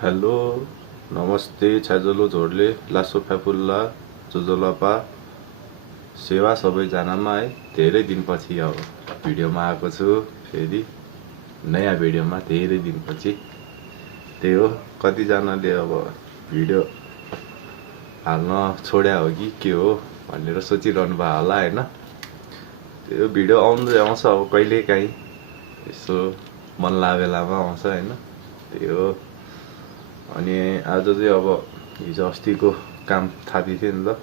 Hello नमस्ते छ्याजोलो झोडले लासो फ्याफुल्ला जोजोलपा सेवा सबैजनामा है धेरै दिनपछि अब भिडियोमा आएको छु फेरि नयाँ भिडियोमा धेरै दिनपछि त्यही हो कतिजनाले अब भिडियो हाल्न छोड्या हो कि के हो भनेर सोचिरहनु भयो होला हैन त्यो भिडियो आउँदै आउँछ अब कहिलेकाहीँ यसो मन लाग्यो बेलामा आउँछ हैन त्यही हो अनि आज चाहिँ अब हिजो अस्तिको काम थापी थियो नि त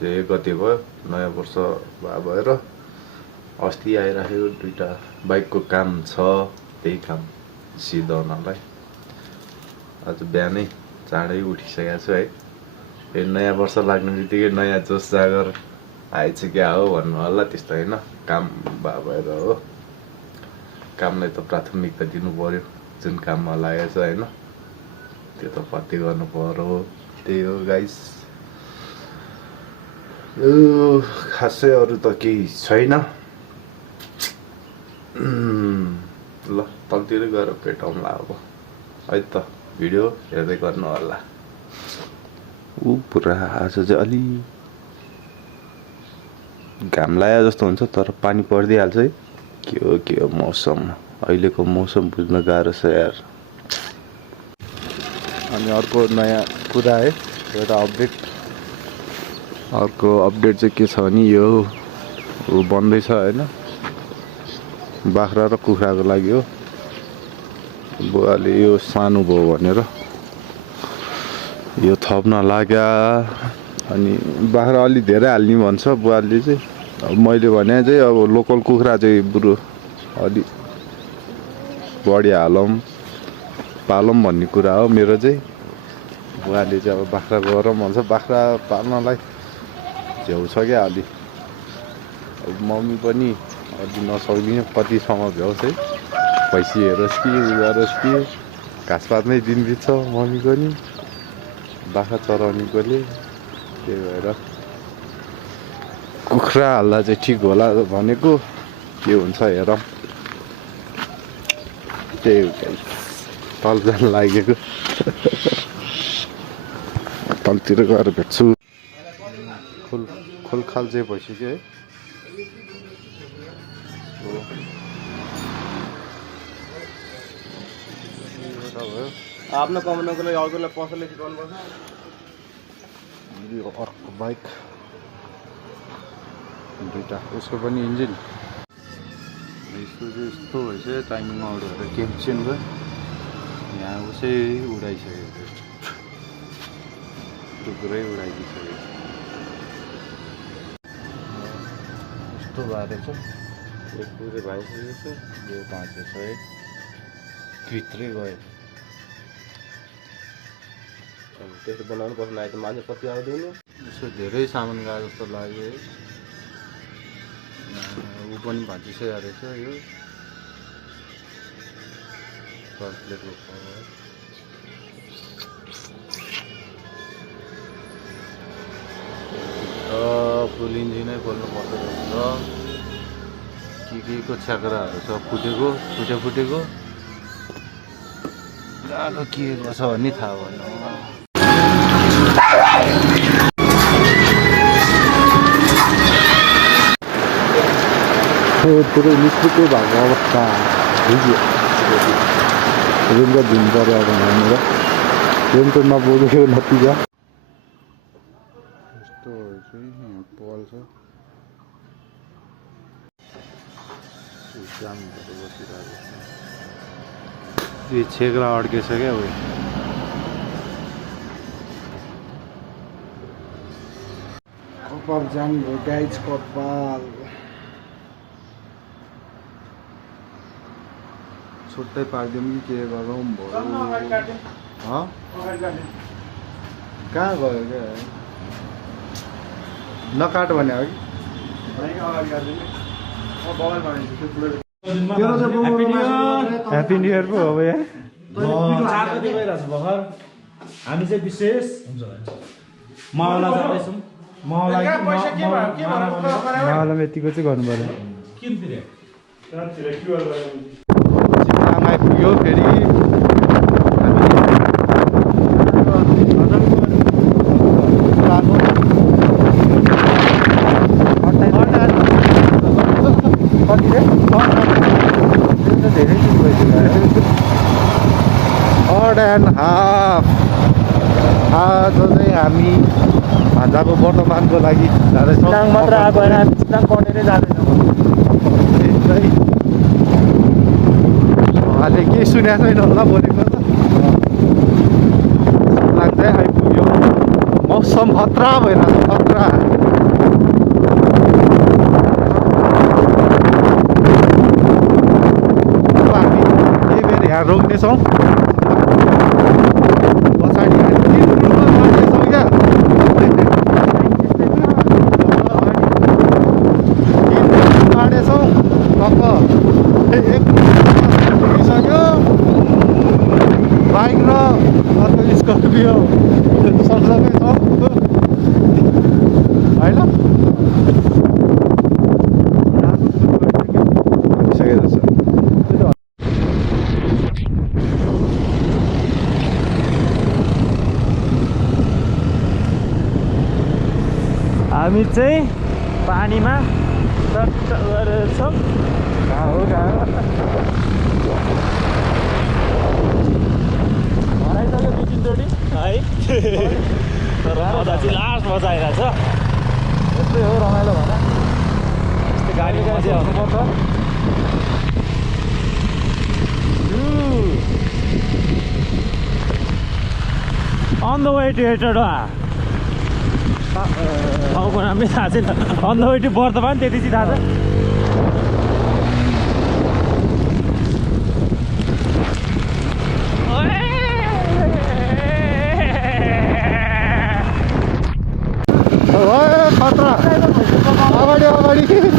हिजो 1 गते भयो नयाँ वर्ष भएर अस्ति आइराखेको दुईटा बाइकको काम छ त्यही काम सिधाउनलाई आज बिहानै चाँडै उठिसकेको छु है फेरि नयाँ वर्ष लाग्ने बित्तिकै नयाँ जोस जागर आएछ क्या हो भन्नु होला त्यस्तो हैन काम भएर हो कामलाई त प्राथमिकता दिनु पर्यो जुन काममा लागेको छ हैन त्यो त पत्ते गर्नु पर्यो त्यही हो गाइस खासै अरू त केही छैन ल तलतिर गएर भेटौँला अब है त भिडियो हेर्दै गर्नु होला पुरा आज चाहिँ अलि घाम लाग्यो जस्तो हुन्छ तर पानी पर्दिहाल्छ है के हो मौसम अहिलेको मौसम बुझ्न गाह्रो छ यार अनि अर्को नयाँ कुरा है एउटा अपडेट अर्को अपडेट चाहिँ के छ भने यो बन्दैछ हैन बाख्रा र कुखुराको लागि हो बुवाले यो सानो भयो भनेर यो थप्न लाग्या अनि बाख्रा अलि धेरै हाल्ने भन्छ बुवाले चाहिँ अब मैले भने चाहिँ अब लोकल कुखुरा चाहिँ बुढो अलि बढी हालौँ पालौँ भन्ने कुरा हो मेरो चाहिँ बुवाले चाहिँ अब बाख्रा गरौँ भन्छ बाख्रा पाल्नलाई झ्याउ छ क्या अलि अब मम्मी पनि अलि नसक्दिनँ कतिसम्म भ्याउँछ है पैसा हेरोस् कि गरोस् कि घाँसपातमै दिन बित्छ मम्मीको नि बाख्रा चराउनेकोले त्यही भएर कुखुरा हाल्दा चाहिँ ठिक होला भनेको के हुन्छ हेरौँ त्यही हो तल जान लागेको तलतिर गएर भेट्छु खोलखाल चाहिँ भइसक्यो है आफ्नो कमाउनको लागि अर्कोलाई पसलले सिकाउनुपर्छ अर्को बाइक दुईटा उसको पनि इन्जिन यस्तो भइसक्यो टाइमिङमा आउट केम चेन्ज भयो यहाँ उसै उडाइसकेको टुक्रै उडाइदिइसकेको यस्तो भएर चाहिँ एक पुरै भाइसकेको छ यो बाँचेछ है भित्रै गयो त्यसो बनाउनु पर्छ नआए त मान्छे कति आउँदैन यसो धेरै सामान गयो जस्तो लाग्यो है ऊ पनि भाँचिसकेको रहेछ यो प्लेटको फुल इन्जिनै खोल्नुपर्छ जस्तो के को छ्याक्राहरू छ फुटेको गाह्रो के छ भन्ने थाहा भएन पुरै निस्कुकै भएको अवस्था हिजो रेनकोट दिनु पऱ्यो अब भनेर रेनकोट नबोकेको नतिजा यस्तो चाहिँ यहाँ पल छ जामहरू बसिरहेको यो छेक्रा अड्केछ क्या उयो कपाल जाम भयो गाइज कपाल छुट्टै पारिदिउँ कि के गरौँ भयो कहाँ गयो क्या नकाट भने हो कि ह्याप्पी न्यु इयर पो हो यहाँ हामी चाहिँ विशेष मावला जाँदैछौँ मावलामा यतिको चाहिँ गर्नु पर्यो आइपुग्यो फेरि 1.5 आज चाहिँ हामी भान्जाको वर्तमानको लागि जाँदैछौँ। चिताङ मात्र आएको होइन हामी चिताङ कटेरै जाँदैछौँ। उहाँले केही सुनेको छैन होला बोलेको त चिताङ चाहिँ आइपुग्यो। मौसम खतरा भइरहेको छ, खतरा। अब हामी यही बेर यहाँ रोक्नेछौँ। पछाडि बाँड्नेछौँ क्या बाँडेछौँ टक्क एक पुगिसक्यो। बाइक र अर्को स्कर्पियो सँगसँगै छ होइन भइसकेको छ। हामी चाहिँ पानीमा टट्ट गरेर छौँ। हराइसक्यो 2-3 है तर मजा चाहिँ लास्ट मजा आइरहेको छ। यस्तै हो रमाइलो भएर यस्तै गाडी मजा आउनुपर्छ। On the way to Hetauda ठाउँको नामै थाहा छैन। On the way to Bardhaman त्यति चाहिँ थाहा छ। खतरा अगाडि अगाडि तिमी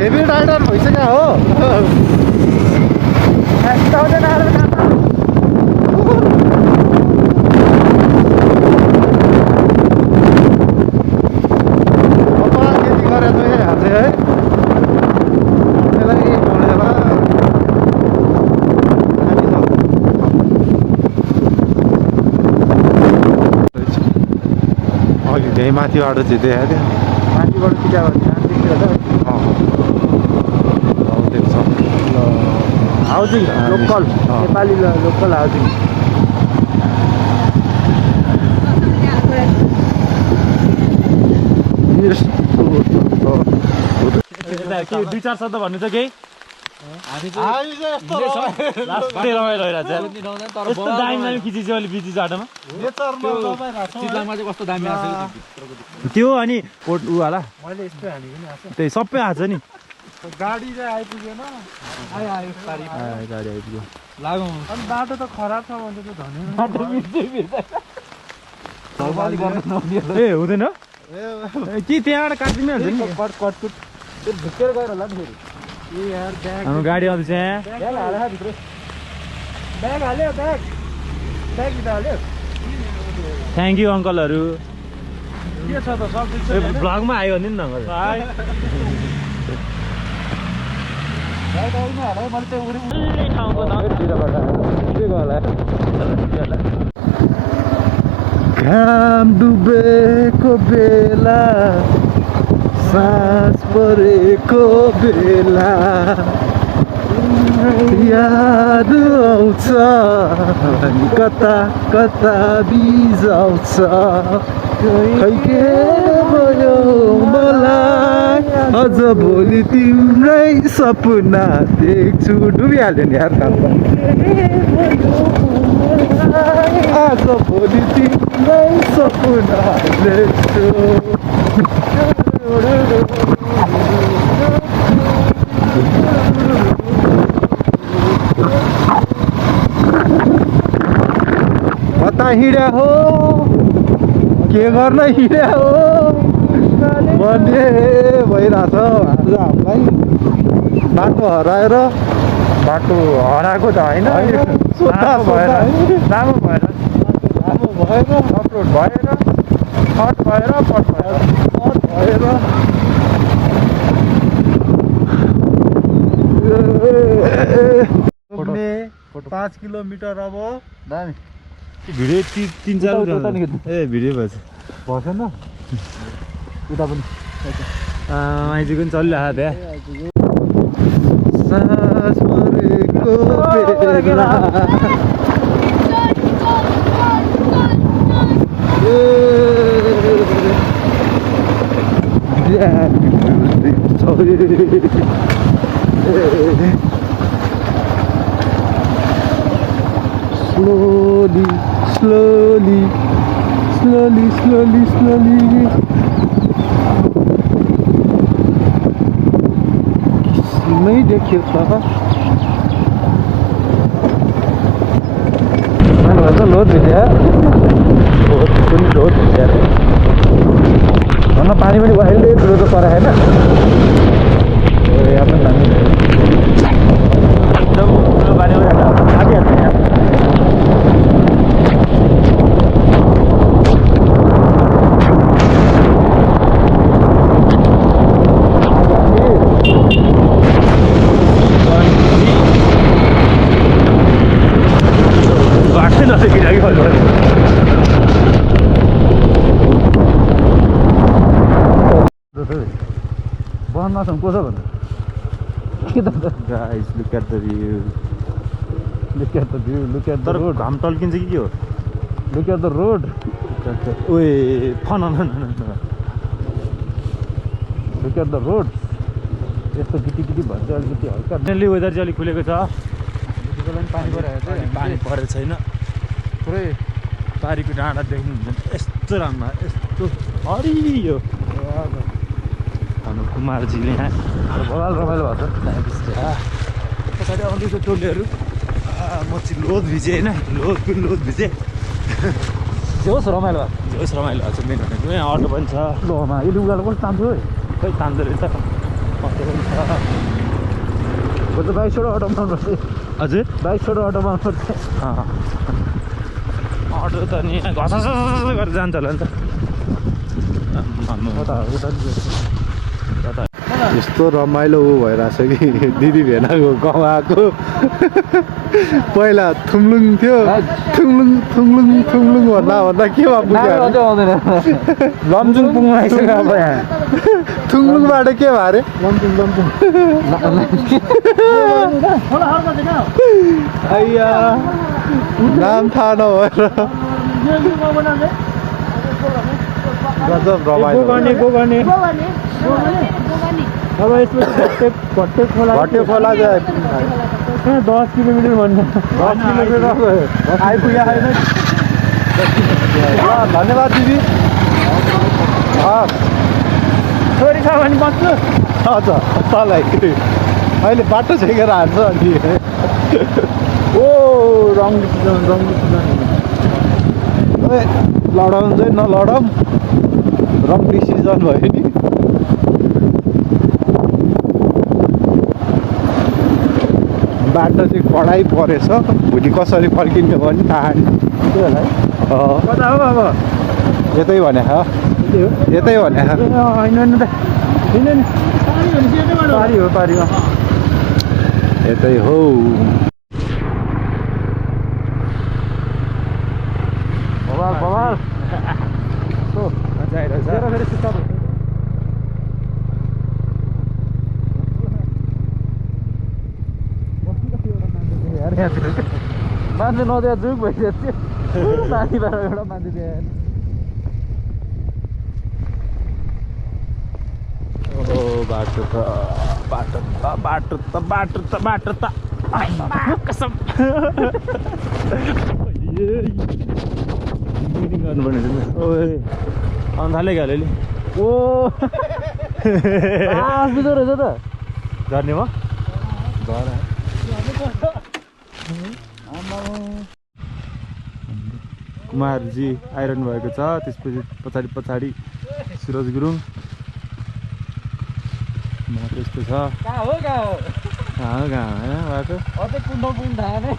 हेभी राइडर भइसक्यो हो। खेती गरेर चाहिँ हाल्छ है त्यसलाई भनेर अघि त्यहीँ माथिबाट चाहिँ देखाएको थियो। माथिबाट पिटा देख्छ housing local Nepali local housing. दुई चार शब्द भन्नु छ केही? रमाइलो भइरहेको छ। यस्तो दामी दामी खिचिन्छ अहिले बिच बाटोमा त्यो अनि ऊ होला मैले यस्तो हानेको नि आएको त्यही सबै आएको छ नि। गाडी चाहिँ आइपुगेन। गाडी आइपुग्यो लागौँ अनि बाटो त खराब छ भने त धनी ए हुँदैन कि त्यहाँबाट काटिदिनु हाल्छ नि। कटकुट त्यो ढुकेर गएर होला नि फेरि हाम्रो गाडी आउँदैछ यहाँ। ब्याग हाल्यो भित्र ब्याग हाल्यो ब्याग ब्याग हाल्यो। थ्याङ्क यू अङ्कलहरू। के छ त सब्जी भ्लगमा आयो भने नि अङ्कल। घाम डुबेको बेला सास परेको बेला याद आउँछ अनि कता कता बिजाउँछ खै के भयो मलाई अझ भोलि तिम्रै सपना देख्छु। डुबिहाल्यो नि यार काम आज भोलि तिम्रै सपना देख्छु। कता हिँड्या हो के गर्न हिँड्या हो भन्ने भइरहेछ। आज हामीलाई बाटो हराएर बाटो हराएको त होइन लामो भएर लामो भएर अपलोड भएर फट भएर पट भएर पुग्ने 5 किलोमिटर अब दामी भिडियो 3-4 ए भिडियो भएछ भएन उता पनि माइजूको पनि चलिरहेको सास मरेको बेला slowly, slowly, slowly, slowly, slowly. किसमै देख्यो छ लोड भिडियो लोड भिडियो भन्न पानी पनि अहिले ठुलो त पर होइन यहाँ पनि पानी एकदम ठुलो पानी आइहाल्छ यहाँ बहनमा छौँ कसो भन्नु guys look at the view look at the view look at the road घाम टल्किन्छ कि के हो लुक एट द रोड ओए fun look at the road यस्तो गिटी गिटी भन्छ अलिकति हल्का डेली वेदर चाहिँ अलिक खुलेको छ पानी परिरहेको छ पानी परेको छैन पुरै पारीको डाँडा देख्नुहुन्छ यस्तो राम्रो यस्तो हरियो हाम्रो कुमारजीले यहाँ बवाल रमाइलो भएको छ पछाडि आउँदैछ टोलीहरू म चाहिँ लोद भिजेँ होइन लोद भिजेँ जे होस् रमाइलो भएको जे होस् रमाइलो भएको छ मेन भनेको यहाँ अटो पनि छ लोमा यो लुगाले कस्तो तान्छु है खै तान्दो रहेछ अटो पनि छ म त बाइकबाट अटो पाउनुपर्छ हजुर बाइकबाट अटो पाउनुपर्छ अटो त नि घस गरेर जान्छ होला नि त यस्तो रमाइलो भइरहेछ कि दिदी भेनाको गाउँ आएको पहिला थुम्लुङ थियो थुम्लुङ थुम्लुङ थुम्लुङ भन्दा केमा पुग्यो लमजुङ पुग्नु आइसक्यो अब यहाँ थुम्लुङबाट के भयो अरे आइया नाम थाहा नभएर गजब रमाइलो अब यसमा भट्टे खोला चाहिँ 10 किलोमिटर भन्दा 10 किलोमिटर आइपुग्यो होइन धन्यवाद दिदी छोरी छ भने बस्छु हजुर तँलाई अहिले बाटो छेकेर हान्छ अनि ओ रङ लडाउनु चाहिँ नलडाउँ रङ डिसिजन भयो नि बाटो चाहिँ कडाइ परेछ भोलि कसरी फर्किने पनि थाहा नि कता हो अब यतै भने यतै भने होइन त पारी हो यतै हो बवाल मान्छे नदिया जुग भइसक्यो माथिबाट एउटा मान्छे दिएर ओ बाटो त कसम गर्नु पर्ने ओए आउनु थाल्यो क्या अलिअलि ओ बुझ्दो रहेछ त झर्ने भयो कुमारजी आइरहनु भएको छ त्यसपछि पछाडि सुरज गुरुङ त्यस्तो छ कहाँ हो बाटो अझै कुन थाहा नै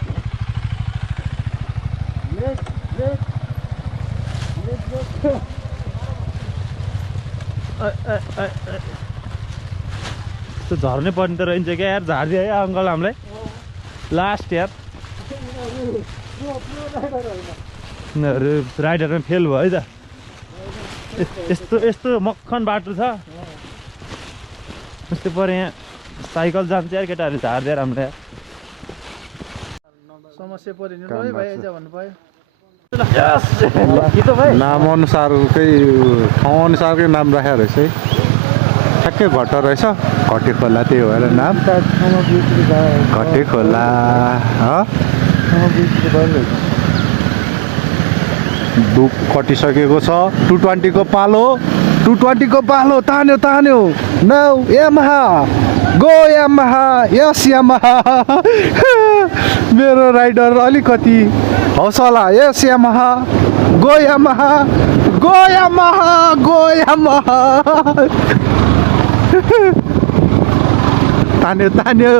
त्यो झर्नै पर्ने त रहन्छ क्या यार झारिदियो है अङ्कल हामीलाई लास्ट यार यिनीहरू राइडरमा फेल भयो है त यस्तो मक्खन बाटो छ यस्तै पऱ्यो यहाँ साइकल जान्छ यार केटाहरू झार्दिएर हाम्रो समस्या पऱ्यो नि ल भाइ आइज भन्नु पायो नाम अनुसारकै ठाउँ अनुसारकै नाम राखेको रहेछ है ठ्याक्कै घट्ट रहेछ घटे खोला त्यही भएर नाम घटे खोला दुख कटिसकेको छ 220 को पालो 220 को पालो तान्यो तान्यो नौ Yamaha go Yamaha yes Yamaha मेरो राइडर अलिकति हौसला yes Yamaha go Yamaha go Yamaha go Yamaha तान्यो तान्यो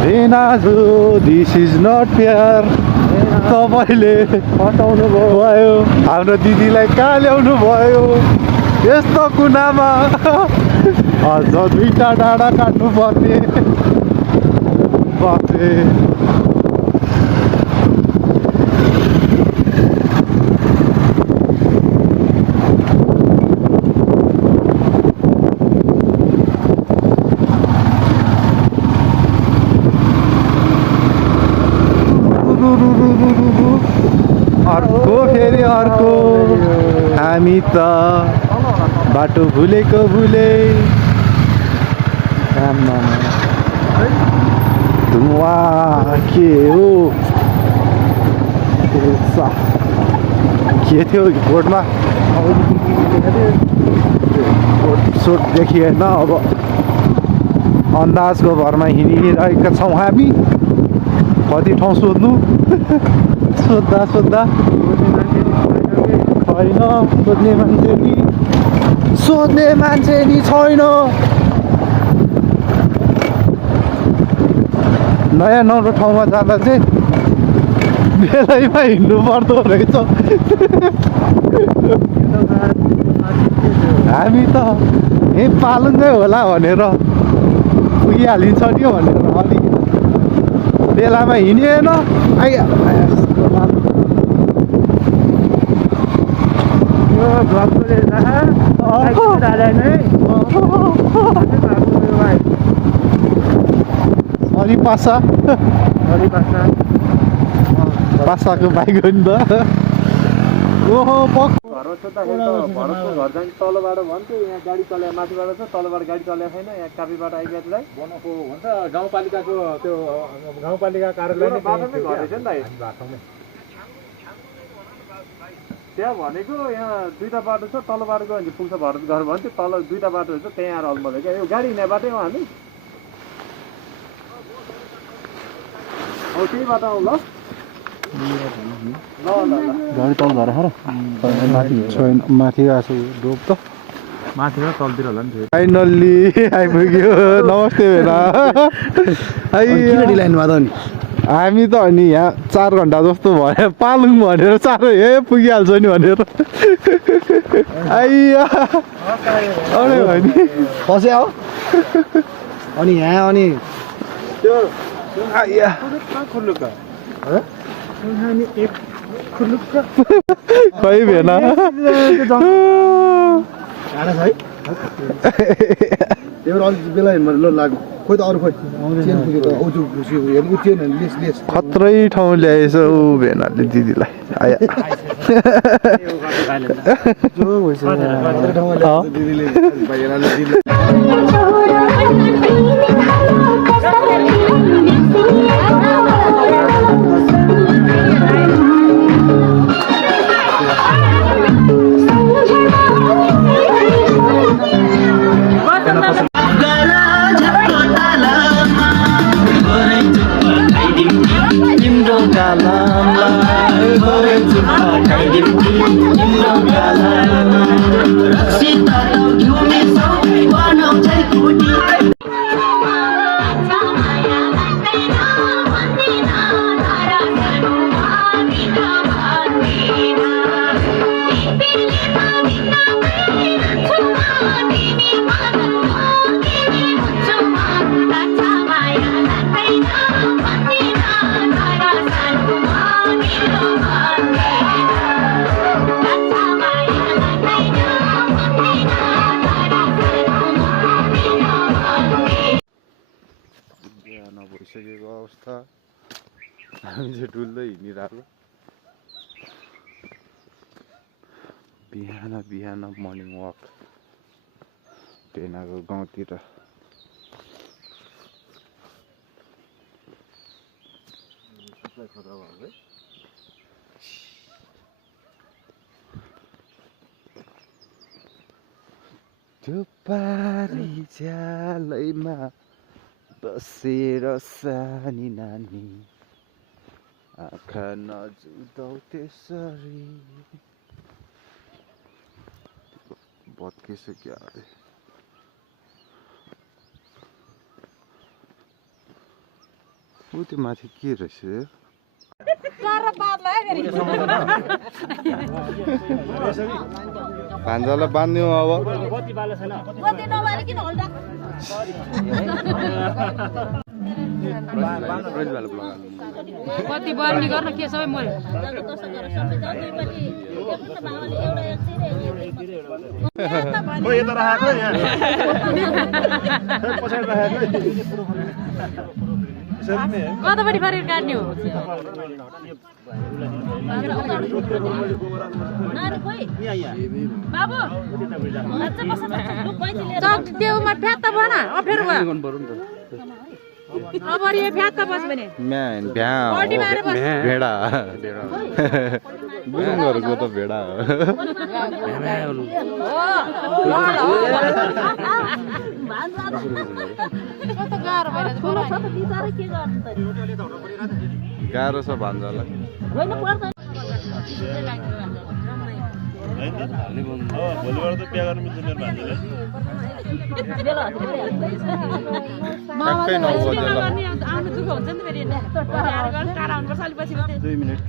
भेनाजु दिस इज नट प्यार तपाईँले हटाउनु भयो हाम्रो दिदीलाई कहाँ ल्याउनु भयो यस्तो कुनामा अझ 2टा डाँडा काट्नु पर्ने बाफ्रे अर्को फेरि अर्को हामी त बाटो भुलेको भुले धुवा के हो के थियो बोर्डमा सोट देखिएन अब अन्दाजको भरमा हिँडिरहेका छौँ हामी कति ठाउँ सोध्नु सोद्धा सोद्धा छैन सोध्ने मान्छे नि छैन नयाँ नौलो ठाउँमा जाँदा चाहिँ बेलैमा हिँड्नु पर्दो रहेछ हामी त यहीँ पालुङ्गै होला भनेर पुगिहालिन्छ नि भनेर अलिक बेलामा हिँडिएन अलि पासाको बाइक हो नि त ओहो घरमा सोद्धाखेरि त भरतको घर जाने तलबाट भन्थ्यो यहाँ गाडी चलाए माथिबाट छ तलबाट गाडी चलाएको छैन यहाँ कापीबाट आइगएलाई बनाएको हुन्छ गाउँपालिकाको त्यो गाउँपालिका कार्यालय बाटोमै घर रहेछ नि त त्यहाँ भनेको यहाँ 2टा बाटो छ तल बाटो गयो भने पुग्छ भरत घर भन्थ्यो तल 2टा बाटो रहेछ त्यहाँ आएर अल्मल्यो क्या यो गाडी हिँड्ने बाटै हो हामी अब त्यही बाटो आउँ ल गाडी तल झरेर माथि आएको डोप त माथि र तलतिर होला नि फाइनल्ली आइपुग्यो नमस्ते भेना हामी त अनि यहाँ 4 घन्टा जस्तो भयो पालुङ भनेर चाँडै पुगिहाल्छ नि भनेर आइया फस्यो हो अनि यहाँ अनि खै भेना खत्रै ठाउँ ल्याएछ ऊ भेनाले दिदीलाई आया बिहान भइसकेको अवस्था हामी चाहिँ डुल्दै हिँडिरहेको बिहान बिहान मर्निङ वाक पेनाको गाउँतिर त्यो पारी झ्यालैमा बसेर सानी नानी आँखा नजुदाउ त्यसरी भत्किसक्यो क्या अरे ऊ त्यो माथि के रहेछ भान्जालाई बाँध्यो अब कति बर्नी गर्न के सबै मर्यो कतापट्टि फरेर काट्ने हो त्योमा फ्यात्त भन अप्ठ्यारो भयो अब यो फ्यात्त बस भने भेडा बुझ्नुहरूको त भेडा गाह्रो छ भान्जालाई भोलिबाट त बिहा गर्नु मिल्छ मेरो भान्जीले ठ्याक्कै 9 बजेलाई आउनु दुःख हुन्छ नि फेरि टाढा आउनुपर्छ अलि पछि 2 मिनेट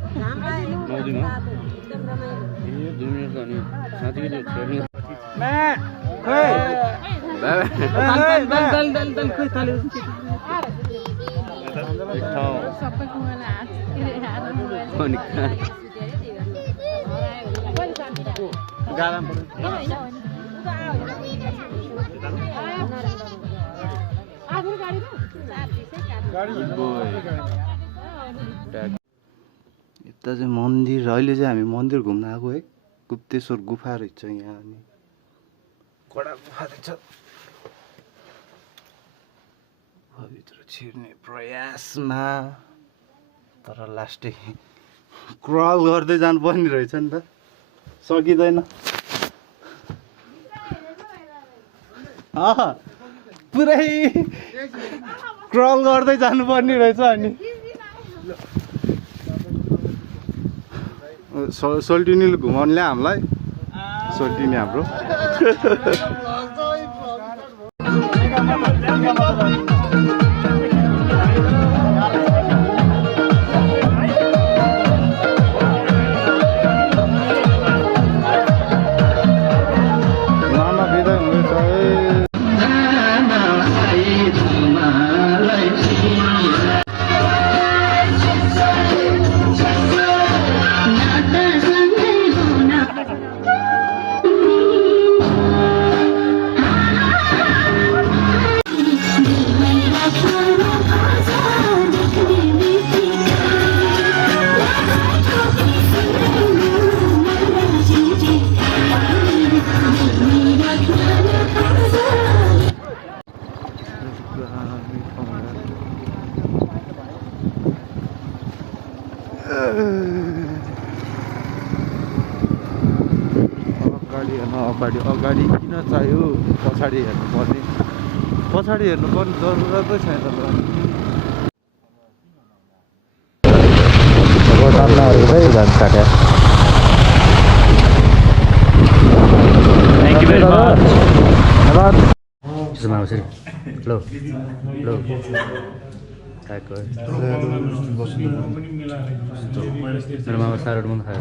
यता चाहिँ मन्दिर अहिले चाहिँ हामी मन्दिर घुम्न आएको है गुप्तेश्वर गुफा रहेछ यहाँ अनि कडा गुफा रहेछ भित्र छिर्ने प्रयासमा तर लास्टै क्रल गर्दै जानुपर्ने रहेछ नि त सकिँदैन पुरै क्रल गर्दै जानुपर्ने रहेछ अनि सोल्टिनीले घुमाउनु ल्या हामीलाई सोल्टिनी हाम्रो अगाडि किन चाहियो पछाडि हेर्नुपर्ने जरुरतै छैन मेरो मामा साह्रो मन खायो